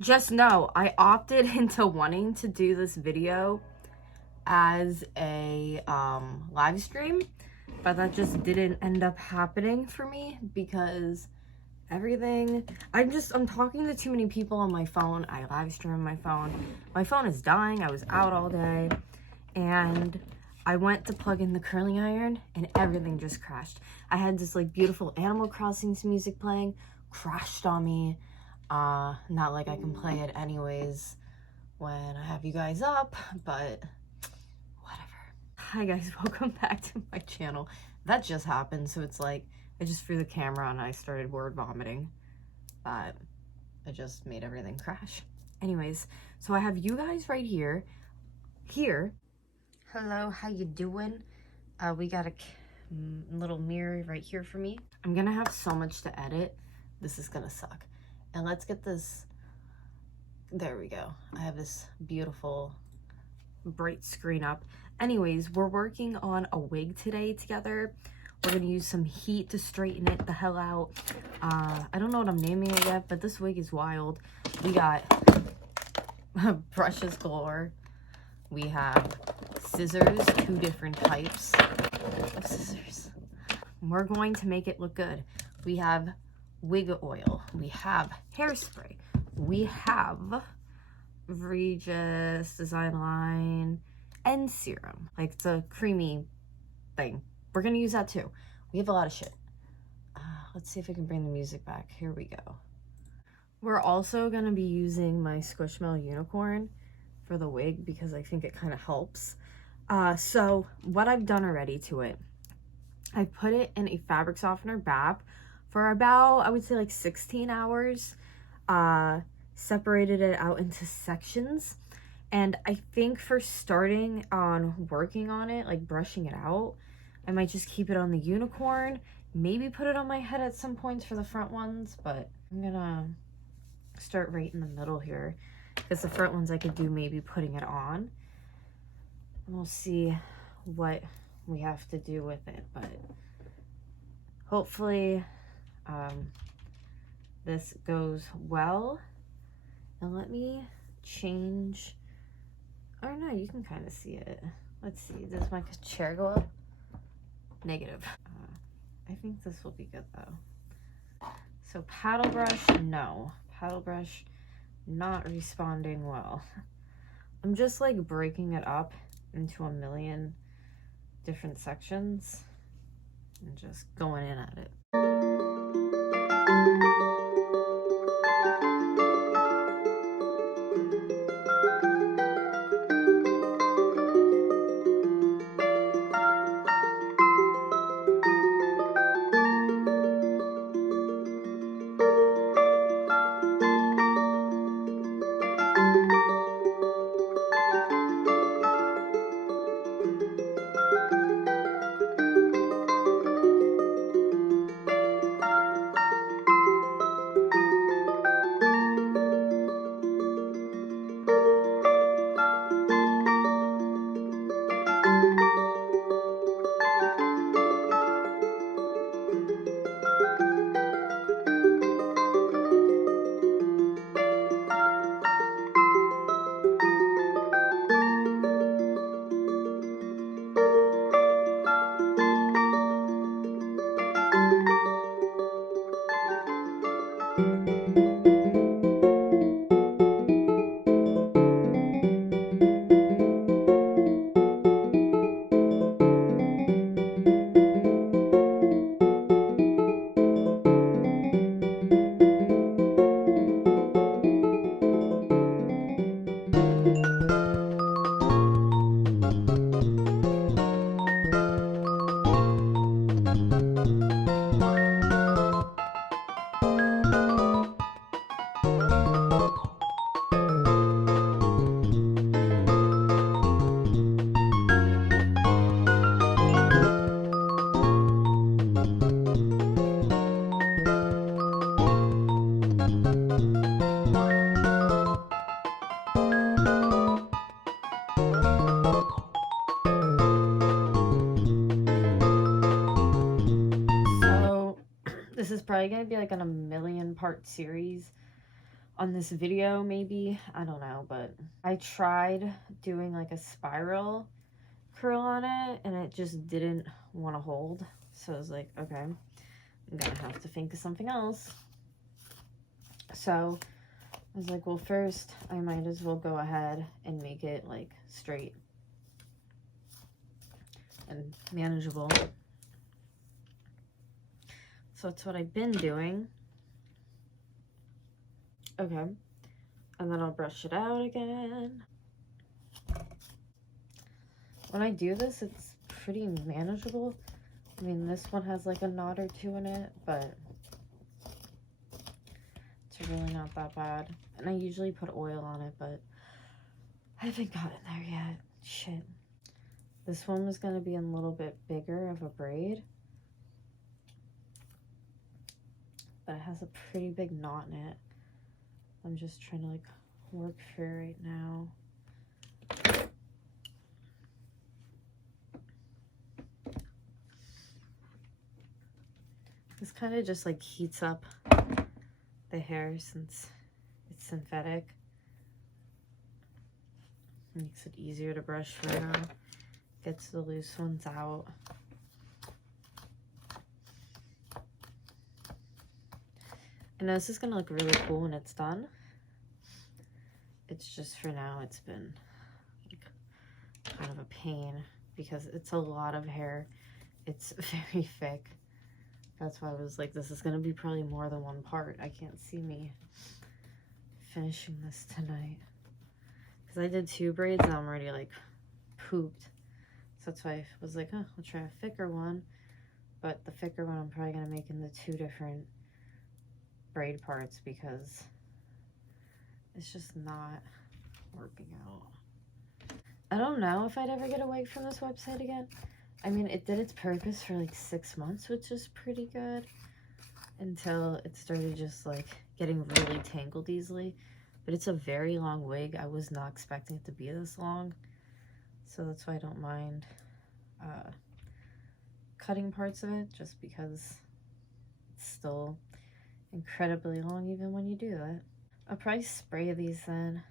just know I opted into wanting to do this video as a live stream, but that just didn't end up happening for me because everything, I'm talking to too many people on my phone. I live stream on my phone. My phone is dying. I was out all day and I went to plug in the curling iron and everything just crashed. I had this like beautiful Animal Crossing music playing, crashed on me. Not like I can play it anyways when I have you guys up, but whatever. Hi guys, welcome back to my channel. That just happened, so it's like I just threw the camera and I started word vomiting, but it just made everything crash. Anyways, so I have you guys right here. Hello, how you doing? We got a little mirror right here for me. I'm gonna have so much to edit. This is gonna suck. And let's get this, there we go. I have this beautiful bright screen up. Anyways, we're working on a wig today together. We're gonna use some heat to straighten it the hell out. I don't know what I'm naming it yet, but this wig is wild. We got brushes galore. We have scissors, 2 different types of scissors. We're going to make it look good. We have wig oil. We have hairspray. We have Regis Design Line and serum. Like it's a creamy thing. We're gonna use that too. We have a lot of shit. Let's see if I can bring the music back. Here we go. We're also gonna be using my Squishmallow unicorn for the wig because I think it kind of helps. So what I've done already to it, I've put it in a fabric softener bath for about, I would say like 16 hours. Separated it out into sections. And I think for starting on working on it, like brushing it out, I might just keep it on the unicorn, maybe put it on my head at some points for the front ones, but I'm gonna start right in the middle here because the front ones I could do maybe putting it on. And we'll see what we have to do with it, but hopefully this goes well. And let me change, or no, you can kind of see it. Let's see, does my chair go up? Negative. I think this will be good though. So paddle brush, no. Paddle brush, not responding well. I'm just like breaking it up into a million different sections and just going in at it. This is probably going to be like on a 1,000,000 part series on this video maybe, I don't know, but I tried doing like a spiral curl on it and it just didn't want to hold. So I was like, okay, I'm gonna have to think of something else. So I was like, well, first I might as well go ahead and make it like straight and manageable. So that's what I've been doing. Okay, and then I'll brush it out again. When I do this, it's pretty manageable. I mean, this one has like a knot or two in it, but it's really not that bad. And I usually put oil on it, but I haven't gotten there yet. Shit. This one was going to be a little bit bigger of a braid, but it has a pretty big knot in it. I'm just trying to like work through right now. This kind of just like heats up the hair since it's synthetic. Makes it easier to brush through. Gets the loose ones out. I know this is gonna look really cool when it's done. It's just for now, it's been like kind of a pain because it's a lot of hair. It's very thick. That's why I was like, this is gonna be probably more than one part. I can't see me finishing this tonight. Because I did 2 braids and I'm already like pooped. So that's why I was like, oh, I'll try a thicker one. But the thicker one I'm probably gonna make into 2 different braid parts because it's just not working out. I don't know if I'd ever get away from this website again. I mean, it did its purpose for like 6 months, which is pretty good, until it started just like getting really tangled easily. But it's a very long wig. I was not expecting it to be this long, so that's why I don't mind cutting parts of it, just because it's still incredibly long even when you do that. I'll probably spray these then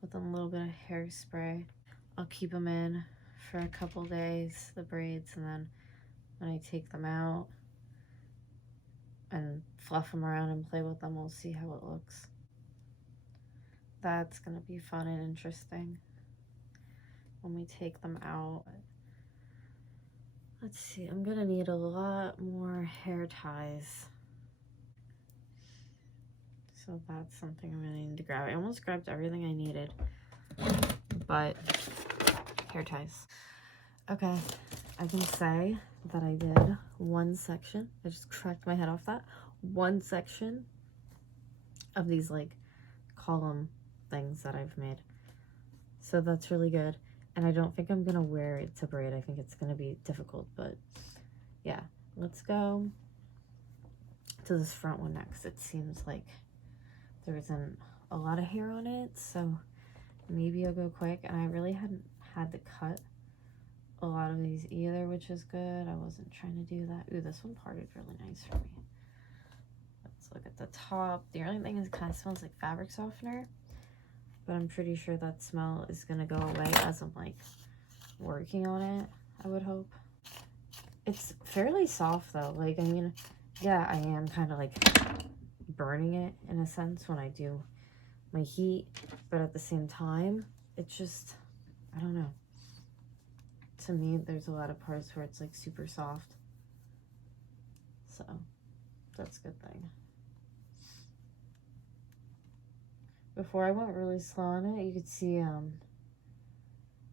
with a little bit of hairspray. I'll keep them in for a couple days, the braids, and then when I take them out and fluff them around and play with them, we'll see how it looks. That's gonna be fun and interesting when we take them out. Let's see, I'm gonna need a lot more hair ties. So that's something I'm gonna need to grab. I almost grabbed everything I needed, but hair ties. Okay, I can say that I did one section. I just cracked my head off that. One section of these like column things that I've made. So that's really good. And I don't think I'm gonna wear it to braid. I think it's gonna be difficult, but yeah. Let's go to this front one next. It seems like there isn't a lot of hair on it, so maybe I'll go quick. And I really hadn't had to cut a lot of these either, which is good. I wasn't trying to do that. Ooh, this one parted really nice for me. Let's look at the top. The only thing is it kind of smells like fabric softener, but I'm pretty sure that smell is gonna go away as I'm like working on it, I would hope. It's fairly soft though. Like, I mean, yeah, I am kind of like burning it in a sense when I do my heat, but at the same time, it's just, I don't know. To me, there's a lot of parts where it's like super soft. So that's a good thing. Before I went really slow on it, you could see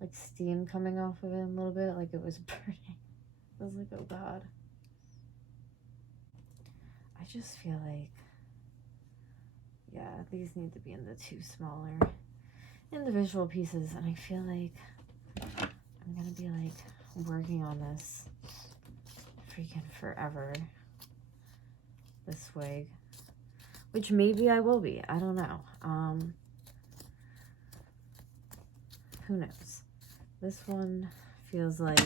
like steam coming off of it a little bit, like it was burning. I was like, oh God. I just feel like, yeah, these need to be in the 2 smaller individual pieces, and I feel like I'm gonna be like working on this freaking forever, this wig, which maybe I will be, I don't know. Who knows? This one feels like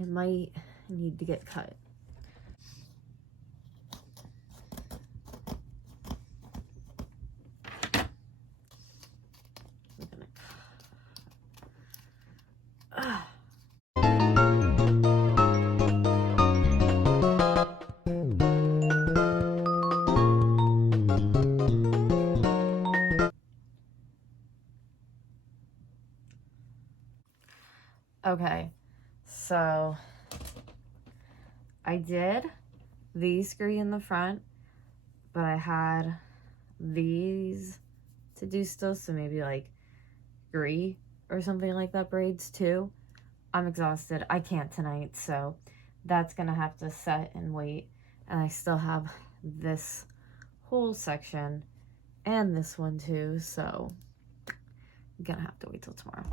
it might need to get cut. Okay, so I did these three in the front, but I had these to do still, so maybe like 3 or something like that braids too. I'm exhausted. I can't tonight, so that's gonna have to set and wait. And I still have this whole section and this one too, so I'm gonna have to wait till tomorrow.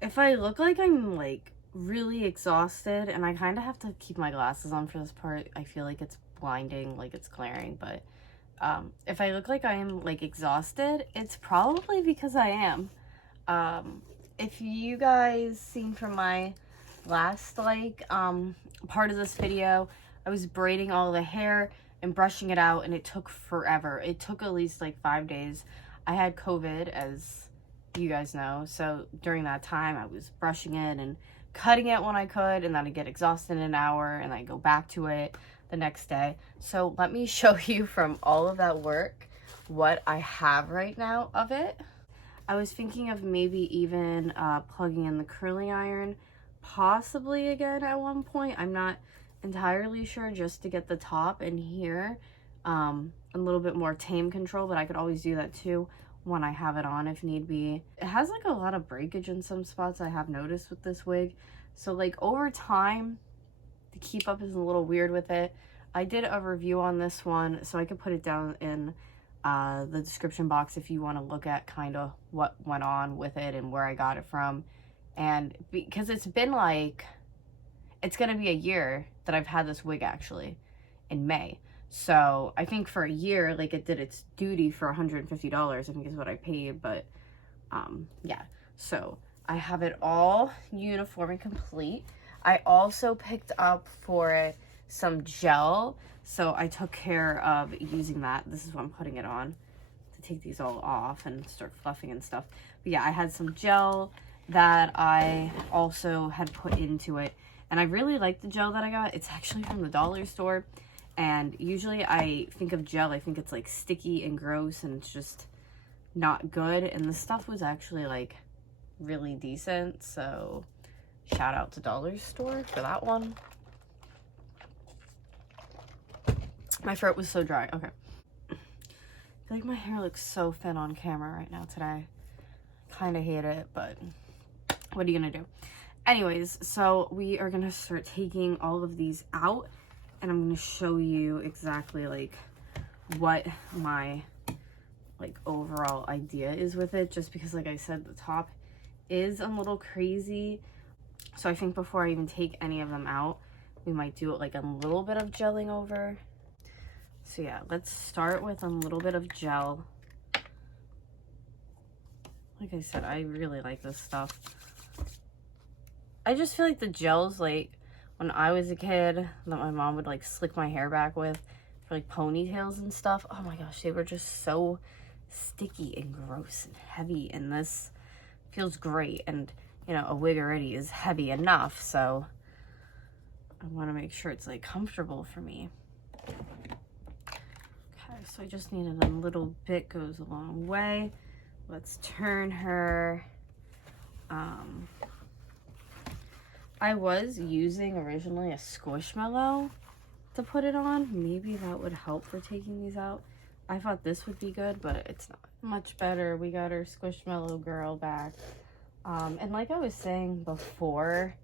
If I look like I'm like really exhausted, and I kind of have to keep my glasses on for this part, I feel like it's blinding, like it's glaring, but if I look like I am like exhausted, it's probably because I am. If you guys seen from my last like part of this video, I was braiding all the hair and brushing it out, and it took forever. It took at least like 5 days. I had COVID, as you guys know, so during that time I was brushing it and cutting it when I could, and then I'd get exhausted in an hour and I'd go back to it the next day. So let me show you from all of that work what I have right now of it. I was thinking of maybe even plugging in the curling iron, possibly again at one point. I'm not entirely sure, just to get the top in here a little bit more tame control, but I could always do that too when I have it on if need be. It has like a lot of breakage in some spots, I have noticed with this wig. So like over time, the keep up is a little weird with it. I did a review on this one, so I could put it down in the description box if you want to look at kind of what went on with it and where I got it from. And because it's been like, it's gonna be a year that I've had this wig actually in May. So I think for a year, like it did its duty for $150, I think is what I paid. But yeah, so I have it all uniform and complete. I also picked up for it some gel, so I took care of using that. This is what I'm putting it on, to take these all off and start fluffing and stuff. But yeah, I had some gel that I also had put into it, and I really like the gel that I got. It's actually from the dollar store, and usually I think of gel, I think it's like sticky and gross and it's just not good, and this stuff was actually like really decent, so shout out to dollar store for that one. My throat was so dry. Okay, I feel like my hair looks so thin on camera right now today. Kind of hate it, but what are you gonna do? Anyways, so we are gonna start taking all of these out, and I'm gonna show you exactly like what my like overall idea is with it, just because like I said, the top is a little crazy. So I think before I even take any of them out, we might do it like a little bit of gelling over. So yeah, let's start with a little bit of gel. Like I said, I really like this stuff. I just feel like the gels, like when I was a kid, that my mom would like slick my hair back with for like ponytails and stuff. Oh my gosh, they were just so sticky and gross and heavy, and this feels great. And you know, a wig already is heavy enough, so I want to make sure it's like comfortable for me. Okay, so I just needed a little bit, goes a long way. Let's turn her. I was using originally a Squishmallow to put it on. Maybe that would help for taking these out. I thought this would be good, but it's not. Much better. We got our Squishmallow girl back. And like I was saying before,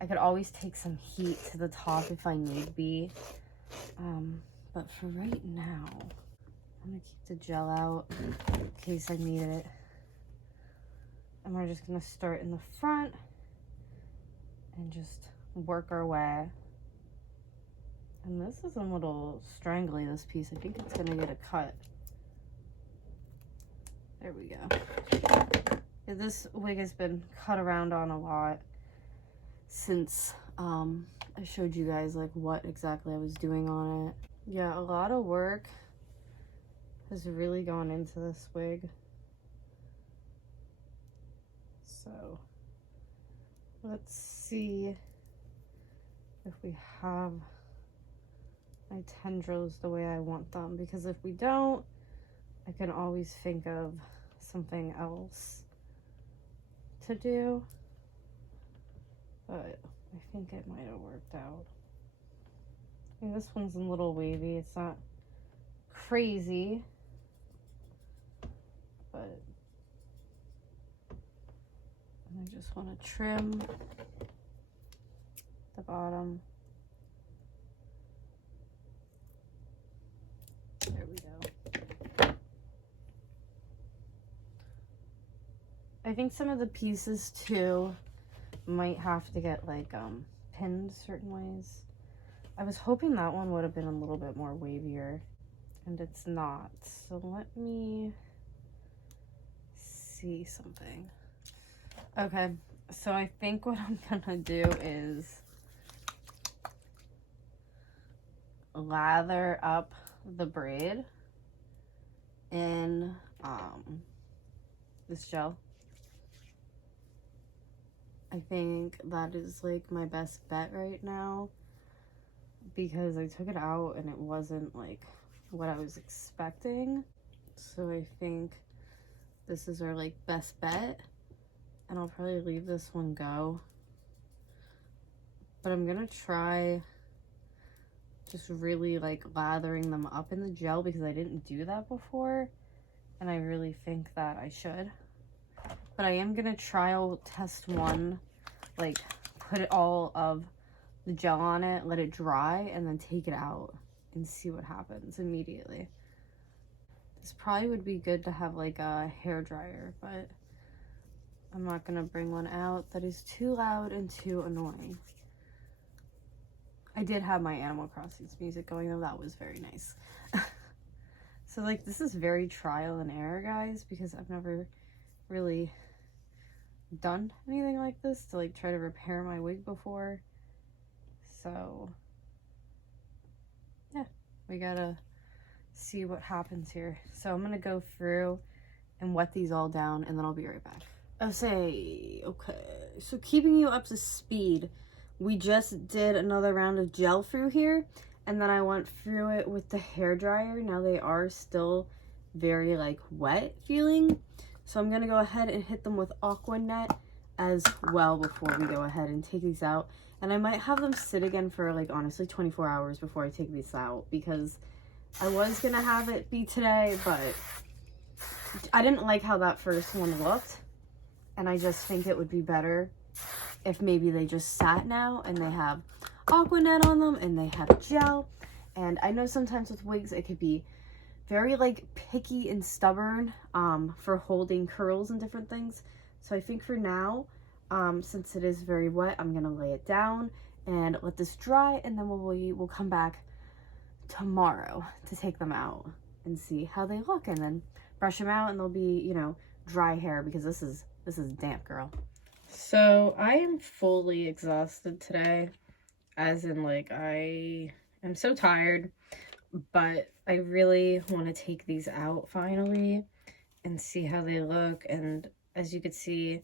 I could always take some heat to the top if I need be. But for right now, I'm gonna keep the gel out in case I need it. And we're just gonna start in the front and just work our way. And this is a little strangly, this piece. I think it's gonna get a cut. There we go. Yeah, this wig has been cut around on a lot since I showed you guys like what exactly I was doing on it. Yeah, a lot of work has really gone into this wig. So let's see if we have my tendrils the way I want them, because if we don't, I can always think of something else to do. but I think it might have worked out. I mean, this one's a little wavy. It's not crazy, but I just want to trim the bottom. There we go. I think some of the pieces too might have to get like pinned certain ways. I was hoping that one would have been a little bit more wavier, and it's not. So let me see something. Okay, so I think what I'm gonna do is lather up the braid in this gel. I think that is like my best bet right now, because I took it out and it wasn't like what I was expecting. So I think this is our like best bet, and I'll probably leave this one go. But I'm gonna try just really like lathering them up in the gel, because I didn't do that before, and I really think that I should. But I am gonna trial test one, like put it all of the gel on it, let it dry, and then take it out and see what happens immediately. This probably would be good to have like a hair dryer, but I'm not gonna bring one out that is too loud and too annoying. I did have my Animal Crossing music going though, that was very nice. So like this is very trial and error, guys, because I've never really done anything like this to like try to repair my wig before. So yeah, we gotta see what happens here. So I'm gonna go through and wet these all down, and then I'll be right back. Okay, so keeping you up to speed, we just did another round of gel through here, and then I went through it with the hair dryer. Now they are still very like wet feeling, so I'm gonna go ahead and hit them with Aqua Net as well before we go ahead and take these out. And I might have them sit again for like honestly 24 hours before I take these out, because I was gonna have it be today, but I didn't like how that first one looked, and I just think it would be better if maybe they just sat now and they have Aqua Net on them and they have gel. And I know sometimes with wigs it could be very like picky and stubborn for holding curls and different things. So I think for now, since it is very wet, I'm gonna lay it down and let this dry, and then we'll come back tomorrow to take them out and see how they look, and then brush them out, and they'll be, you know, dry hair, because this is damp, girl. So I am fully exhausted today, as in like I am so tired, but I really want to take these out finally and see how they look. And as you can see,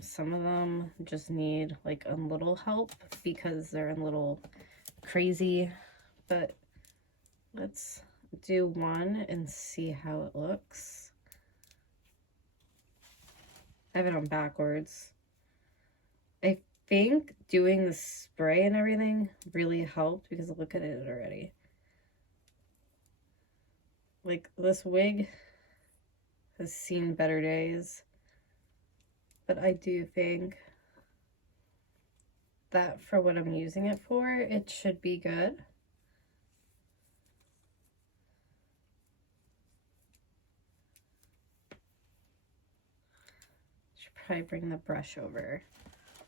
some of them just need like a little help because they're a little crazy, but let's do one and see how it looks. I have it on backwards. I think doing the spray and everything really helped, because look at it already. Like, this wig has seen better days, but I do think that for what I'm using it for, it should be good. Should probably bring the brush over.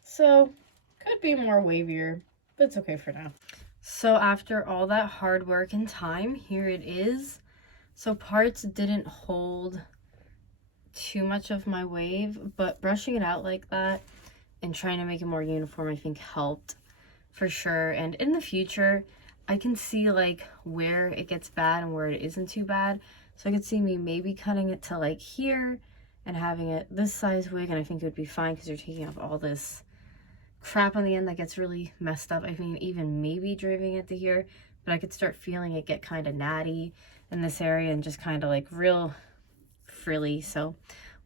So, could be more wavier, but it's okay for now. So after all that hard work and time, here it is. So parts didn't hold too much of my wave, but brushing it out like that and trying to make it more uniform, I think helped for sure. And in the future, I can see like where it gets bad and where it isn't too bad. So I could see me maybe cutting it to like here and having it this size wig, and I think it would be fine because you're taking off all this crap on the end that gets really messed up. I mean, even maybe driving it to here, but I could start feeling it get kind of natty in this area and just kind of like real frilly. So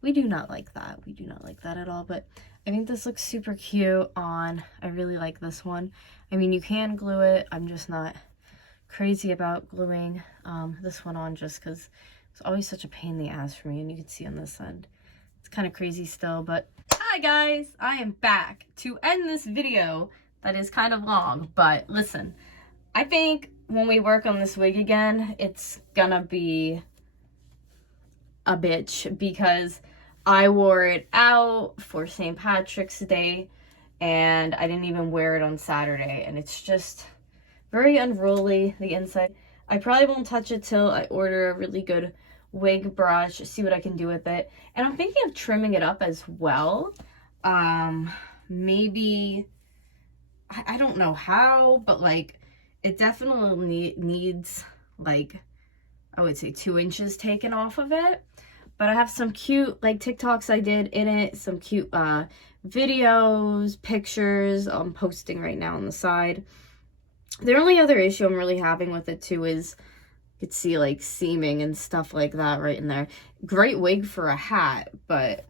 we do not like that. We do not like that at all. But I think this looks super cute on. I really like this one. I mean, you can glue it. I'm just not crazy about gluing this one on just because it's always such a pain in the ass for me. And you can see on this end, it's kind of crazy still. But hi guys, I am back to end this video that is kind of long. But listen, I think when we work on this wig again, it's gonna be a bitch because I wore it out for St. Patrick's Day and I didn't even wear it on Saturday, and it's just very unruly, the inside. I probably won't touch it till I order a really good wig brush, see what I can do with it. And I'm thinking of trimming it up as well. Maybe, I don't know how, but like it definitely needs like, I would say 2 inches taken off of it. But I have some cute like TikToks I did in it, some cute videos, pictures I'm posting right now on the side. The only other issue I'm really having with it too is you could see like seaming and stuff like that right in there. Great wig for a hat, but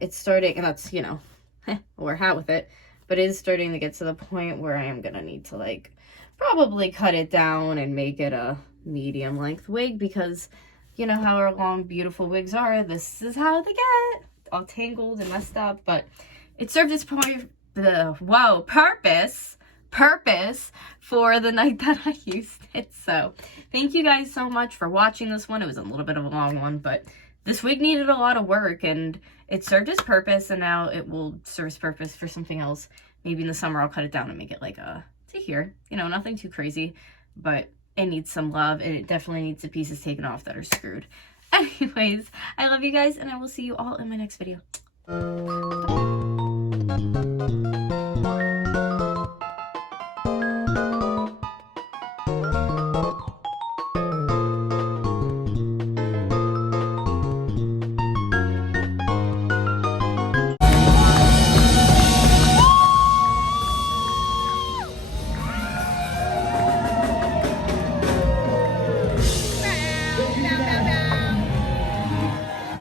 it's starting, and that's, you know, I'll wear a hat with it, but it is starting to get to the point where I am gonna need to like probably cut it down and make it a medium length wig, because you know how our long beautiful wigs are. This is how they get all tangled and messed up, but it served its purpose for the night that I used it. So thank you guys so much for watching this one. It was a little bit of a long one, but this wig needed a lot of work and it served its purpose, and now it will serve its purpose for something else. Maybe in the summer I'll cut it down and make it like a to here, you know, nothing too crazy, but it needs some love, and it definitely needs the pieces taken off that are screwed. Anyways, I love you guys, and I will see you all in my next video.